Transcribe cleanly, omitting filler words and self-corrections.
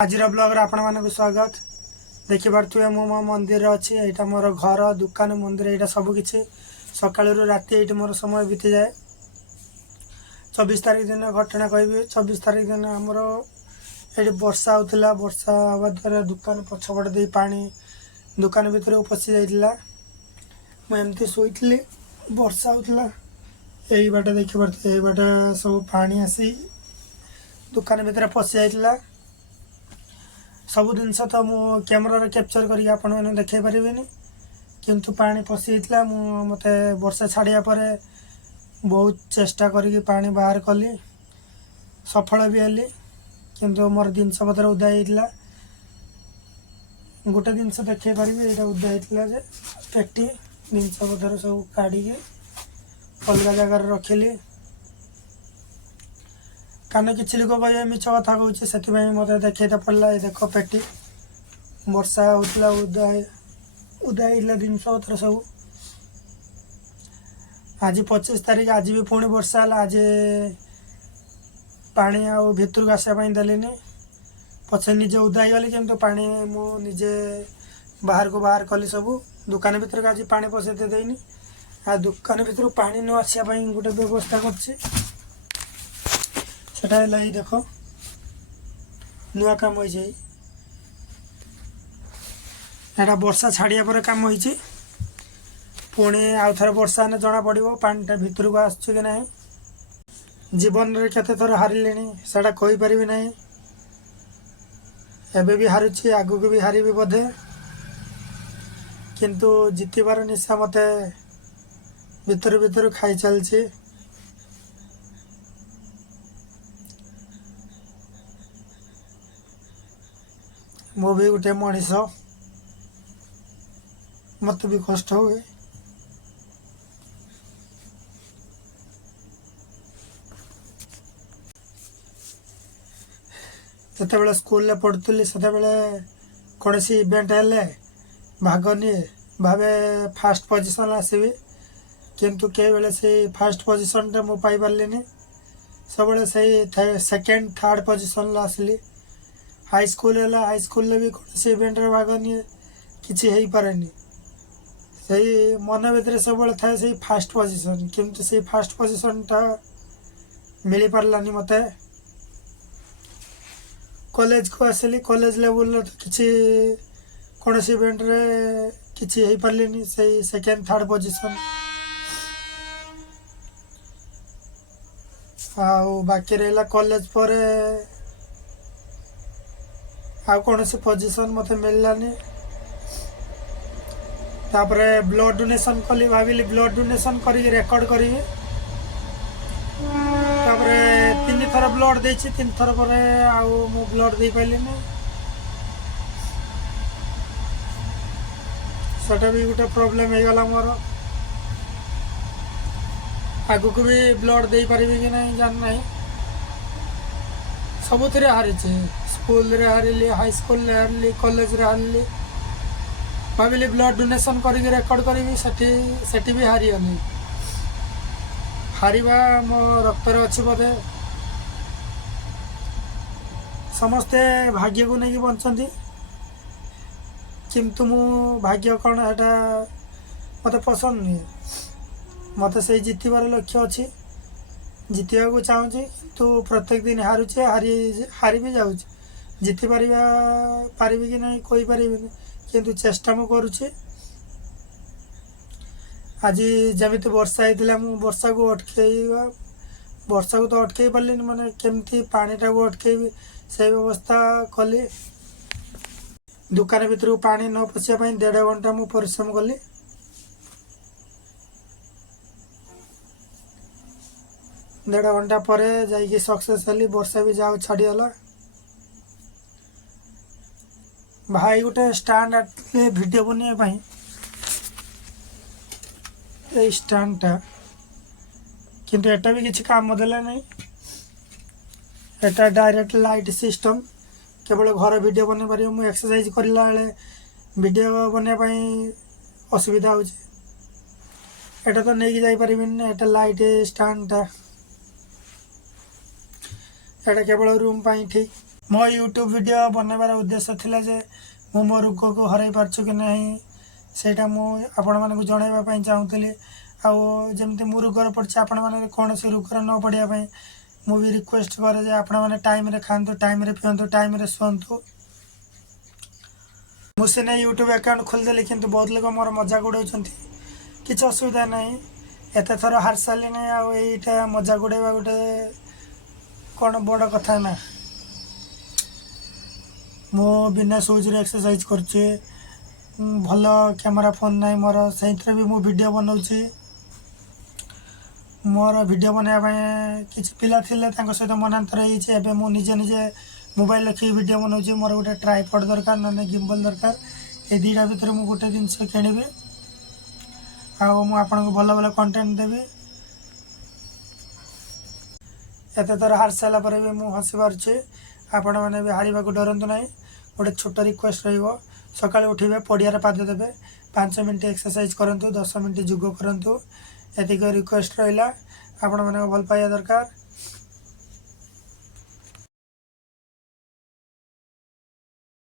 आज ब्लॉग रे आपण मानक स्वागत। देखि पारे मो मो मंदिर अच्छी यहाँ मोर घर दुकान मंदिर यहाँ सब किसी सकाल राति ये मोर समय बीती जाए। 24 तारीख दिन घटना कहि 24 तारीख दिन आमर ये वर्षा होता वर्षा हवा द्वारा दुकान पछपट दे पानी दुकान भितर पशि जाइला। मुझे शोली वर्षा होता यही बाट देखी पारे यही बाट सब पानी आसी दुकान भितर पशि जाइला। सब जिनस तो मु कैमेरा कैप्चर करके आपण मैंने देखे पारे किंतु पानी पशि जाता मत वर्षा छाड़िया पर बहुत चेष्टा करी पानी बाहर कली सफल भी हली किंतु मोर जिनस पत्र उदा होता गोटे जिनस देखे पारि यहाँ उदा होता पेटी जिनस पत्र सब काढ़ी अलग जगार रखिली कान कि लोक कहे मिछ कथा कहूँ से मत देखा पड़ा। देख पेटी वर्षा होता उदा उदा जिनस पत्र सब आज 25 तारीख आज भी पुणी वर्षा है। आज पानी आउ भितर आसापी देनी पचे निजे उदा गली किंतु पानी मुझे बाहर को बाहर कली सब दुकान भर आज पानी पशे देनी आ दुकान भर पानी न आसापी गोटे व्यवस्था कर देख नुआ काम हो वर्षा छाड़िया पर काम हो पुणी आउ थे वर्षा ने जना पड़ो पानीटा भितर को आसुच कि ना जीवन में केते थर हारे से कहीपरि ना एबे भी हारुची आगु को भी हारी बोधे किंतु जितबार निशा मत भितर भितर खाई चलची। मो भी गोटे मनीष मत भी कष्ट हुए जिते स्कूल पढ़ुली से कौन सी इवेंट हेले भाग निए भावे फास्ट पोजिशन आसबि किंतु कई बेले से फास्ट पोजिशन टे मुझे पार्ली सब से सेकेंड थर्ड पोजिशन आसली। हाई स्कूल है हाई स्कूल भी कौन सी इवेंट रे भाग निए किसी हो पारे से मन भर सब थाए से फास्ट पोजिशन किंतु से फास्ट पोजिशन टा मिल पारानी मत कॉलेज को आसिली कॉलेज लेवल तो किसी कौन सी इवेंट रे किसी हो पार्ली से सेकेंड थर्ड पोजिशन आउ बाकी रहा कॉलेज पर आउ कौन सी पोजिशन मत मिललानी। तापर ब्लड डोनेशन कली भाविली ब्लड डोनेशन करी रेकर्ड करी तापर 3 थर ब्लड दे 3 थर पर आउ मु ब्लड दे पाइली सेटा भी गोटे प्रोब्लेम हो गला मोर आगु को भी ब्लड दे पारि कि नहीं जान नहीं सबुथ हारी स्कूल रे हारिली हाई स्कूल रे हारिली कॉलेज रे हारिली भाविली ब्लड डोनेशन करी रेकर्ड करी सेठी भी हारी गली हारिबा मो रक्त रे अच्छी बोधे समस्ते भाग्य को नहीं बंचती किंतु मु भाग्य कौन है मत पसंद नुहे मत से जितबार लक्ष्य अच्छी जितवा को चाहूँगी किंतु प्रत्येक दिन हारुचे हारी भी जाऊँ जिति पारि कि नहीं कही पारि किंतु चेष्टा मु करुचे। आज जमी वर्षा होता वर्षा को अटकईवा वर्षा को तो अटकई पारे माने केमती पानीटा को अटकई से व्यवस्था कली दुकान भर पानी न पशियापाई 1.5 घंटा मु परिश्रम कली डेढ़ घंटा पर जाइए सक्सेस हली वर्षा भी जाओ छाड़ीगला। भाई गोटे स्टैंड वीडियो बनवाई स्टैंडटा किंतु एटा भी किसी काम देला नहीं एटा डायरेक्ट लाइट सिस्टम केवल घर वीडियो बन पार मुझे एक्सरसाइज करला वीडियो बनवाई असुविधा हो तो नहीं जापर एटा लाइट स्टैंडटा एटा केवल रूम पाई ठीक मो यूट्यूब वीडियो बनवार उद्देश्य थिला जे मो मो रोग को हराई पारछु कि नहीं सेटा मु आपण मानक जणाइबा पई चाहूतली आउ जेमती मु रोगर पड़छ आपण माने कोनोसी रोगर न पड़िया पई मु भी रिक्वेस्ट करे जे आपण माने टाइम रे खांतु टाइम रे पियंतु टाइम रे सोंतु मु सेने यूट्यूब अकाउंट खोल देली किंतु बहुत लोग मोर मजाक उड़ाउछंती किछ असुविधा नहीं एते थर हार साली नहीं आउ एटा मजाक उड़ाइबा गोटे कोन बड़ कथा ना मो बिना शूज रे एक्सरसाइज करछे भल कैमरा फोन नहीं मोर से भी मु वीडियो बनाऊँगी मोर वीडियो बनाया किसी पिला थिले तांको सहित मनांतर होइछे मु निजे निजे मोबाइल रखी वीडियो बनाऊँगी मोर गोटे ट्राइपॉड दरकार ना गिम्बल दरकार ए दुईटा भितर मु गोटे जिनस किनिबी आउ मु आपन भल भल कंटेंट देवी एत थर हार सारा पर भी मु हसी पार्छे आपण मैंने भी हारिबा को डरंतु नहीं गोटे छोट रिक्वेस्ट रहिबो सकाळे उठिबे पड़िया पाद देबे 5 मिनट एक्सरसाइज करंतु 10 मिनट जोग करंतु एतिक रिक्वेस्ट रहिला आपण माने भल पाइया दरकार।